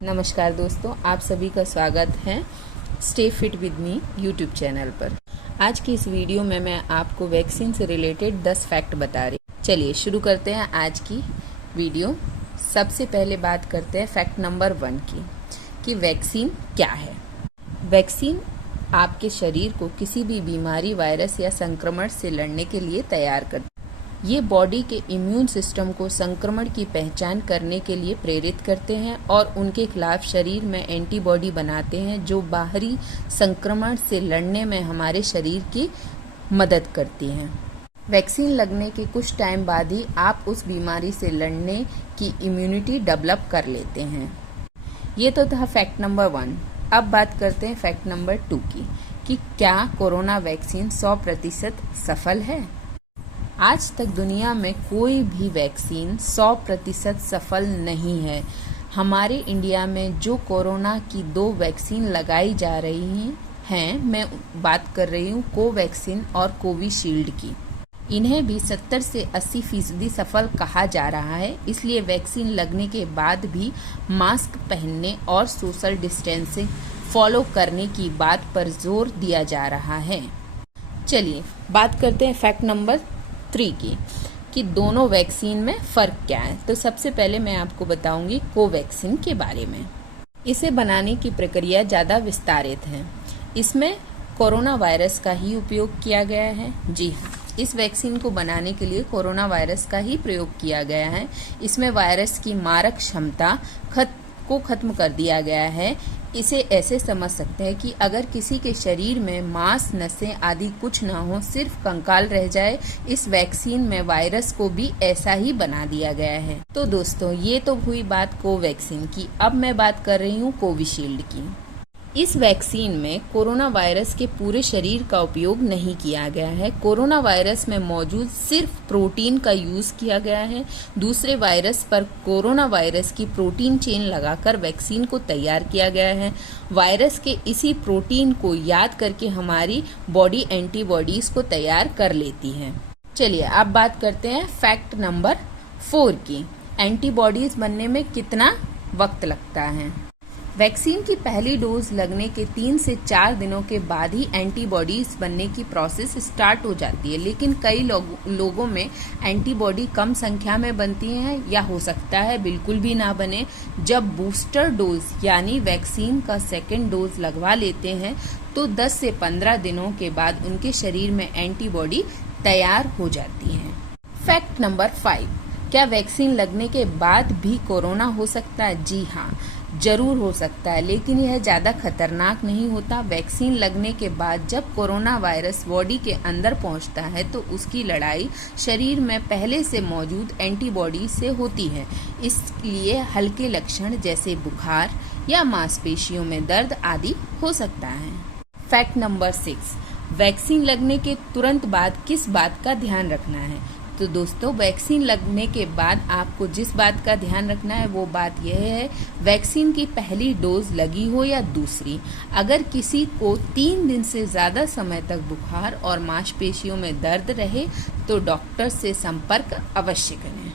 नमस्कार दोस्तों, आप सभी का स्वागत है stay fit with me YouTube channel पर। आज की इस वीडियो में मैं आपको वैक्सीन से रिलेटेड 10 फैक्ट बता रही। चलिए शुरू करते हैं आज की वीडियो। सबसे पहले बात करते हैं फैक्ट नंबर 1 की कि वैक्सीन क्या है। वैक्सीन आपके शरीर को किसी भी बीमारी, वायरस या संक्रमण से लड़ने के लिए तैयार करती है। ये बॉडी के इम्यून सिस्टम को संक्रमण की पहचान करने के लिए प्रेरित करते हैं और उनके खिलाफ शरीर में एंटीबॉडी बनाते हैं जो बाहरी संक्रमण से लड़ने में हमारे शरीर की मदद करती हैं। वैक्सीन लगने के कुछ टाइम बाद ही आप उस बीमारी से लड़ने की इम्यूनिटी डेवलप कर लेते हैं। ये तो था फैक्ट नंबर 1। अब बात करते हैं फैक्ट नंबर 2 की कि क्या कोरोना वैक्सीन 100% सफल है। आज तक दुनिया में कोई भी वैक्सीन 100% सफल नहीं है। हमारे इंडिया में जो कोरोना की 2 वैक्सीन लगाई जा रही हैं, मैं बात कर रही हूँ कोवैक्सीन और कोविशील्ड की। इन्हें भी 70 से 80% सफल कहा जा रहा है। इसलिए वैक्सीन लगने के बाद भी मास्क पहनने और सोशल डिस्टेंसिंग फॉलो करने की बात पर जोर दिया जा रहा है। चलिए बात करते हैं फैक्ट नंबर 3 की कि दोनों वैक्सीन में फ़र्क क्या है। तो सबसे पहले मैं आपको बताऊंगी कोवैक्सीन के बारे में। इसे बनाने की प्रक्रिया ज़्यादा विस्तारित है। इसमें कोरोना वायरस का ही उपयोग किया गया है। जी हाँ, इस वैक्सीन को बनाने के लिए कोरोना वायरस का ही प्रयोग किया गया है। इसमें वायरस की मारक क्षमता को खत्म कर दिया गया है। इसे ऐसे समझ सकते हैं कि अगर किसी के शरीर में मांस, नसें आदि कुछ ना हो, सिर्फ कंकाल रह जाए, इस वैक्सीन में वायरस को भी ऐसा ही बना दिया गया है। तो दोस्तों, ये तो हुई बात कोवैक्सीन की। अब मैं बात कर रही हूँ कोविशील्ड की। इस वैक्सीन में कोरोना वायरस के पूरे शरीर का उपयोग नहीं किया गया है। कोरोना वायरस में मौजूद सिर्फ प्रोटीन का यूज किया गया है। दूसरे वायरस पर कोरोना वायरस की प्रोटीन चेन लगाकर वैक्सीन को तैयार किया गया है। वायरस के इसी प्रोटीन को याद करके हमारी बॉडी एंटीबॉडीज को तैयार कर लेती है। चलिए अब बात करते हैं फैक्ट नंबर 4 की। एंटीबॉडीज बनने में कितना वक्त लगता है। वैक्सीन की पहली डोज लगने के 3 से 4 दिनों के बाद ही एंटीबॉडीज बनने की प्रोसेस स्टार्ट हो जाती है। लेकिन कई लोगों में एंटीबॉडी कम संख्या में बनती हैं या हो सकता है बिल्कुल भी ना बने। जब बूस्टर डोज यानी वैक्सीन का सेकेंड डोज लगवा लेते हैं तो 10 से 15 दिनों के बाद उनके शरीर में एंटीबॉडी तैयार हो जाती हैं। फैक्ट नंबर 5, क्या वैक्सीन लगने के बाद भी कोरोना हो सकता है? जी हाँ, जरूर हो सकता है, लेकिन यह ज़्यादा खतरनाक नहीं होता। वैक्सीन लगने के बाद जब कोरोना वायरस बॉडी के अंदर पहुंचता है तो उसकी लड़ाई शरीर में पहले से मौजूद एंटीबॉडी से होती है। इसलिए हल्के लक्षण जैसे बुखार या मांसपेशियों में दर्द आदि हो सकता है। फैक्ट नंबर 6, वैक्सीन लगने के तुरंत बाद किस बात का ध्यान रखना है। तो दोस्तों, वैक्सीन लगने के बाद आपको जिस बात का ध्यान रखना है वो बात यह है, वैक्सीन की पहली डोज लगी हो या दूसरी, अगर किसी को 3 दिन से ज़्यादा समय तक बुखार और मांसपेशियों में दर्द रहे तो डॉक्टर से संपर्क अवश्य करें।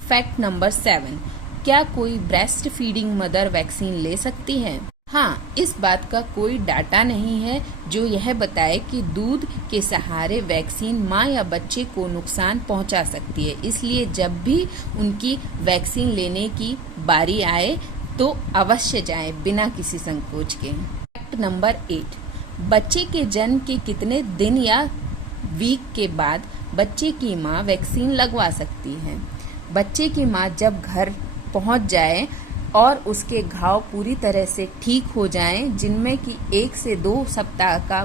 फैक्ट नंबर 7, क्या कोई ब्रेस्ट फीडिंग मदर वैक्सीन ले सकती है। हाँ, इस बात का कोई डाटा नहीं है जो यह बताए कि दूध के सहारे वैक्सीन माँ या बच्चे को नुकसान पहुंचा सकती है। इसलिए जब भी उनकी वैक्सीन लेने की बारी आए तो अवश्य जाएं बिना किसी संकोच के। फैक्ट नंबर 8, बच्चे के जन्म के कितने दिन या वीक के बाद बच्चे की माँ वैक्सीन लगवा सकती है। बच्चे की माँ जब घर पहुंच जाए और उसके घाव पूरी तरह से ठीक हो जाएं, जिनमें कि 1 से 2 सप्ताह का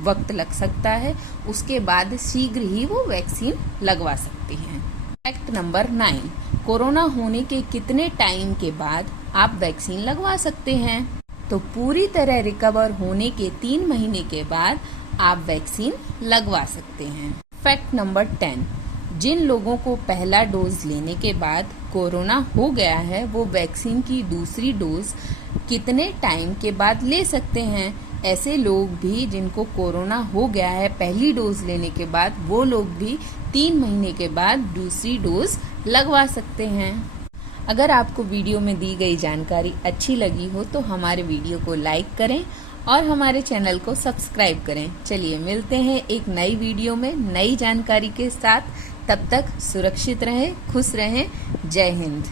वक्त लग सकता है, उसके बाद शीघ्र ही वो वैक्सीन लगवा सकती हैं। फैक्ट नंबर 9, कोरोना होने के कितने टाइम के बाद आप वैक्सीन लगवा सकते हैं। तो पूरी तरह रिकवर होने के 3 महीने के बाद आप वैक्सीन लगवा सकते हैं। फैक्ट नंबर 10, जिन लोगों को पहला डोज लेने के बाद कोरोना हो गया है वो वैक्सीन की दूसरी डोज कितने टाइम के बाद ले सकते हैं। ऐसे लोग भी जिनको कोरोना हो गया है पहली डोज लेने के बाद, वो लोग भी 3 महीने के बाद दूसरी डोज लगवा सकते हैं। अगर आपको वीडियो में दी गई जानकारी अच्छी लगी हो तो हमारे वीडियो को लाइक करें और हमारे चैनल को सब्सक्राइब करें। चलिए मिलते हैं एक नई वीडियो में नई जानकारी के साथ। तब तक सुरक्षित रहें, खुश रहें। जय हिंद।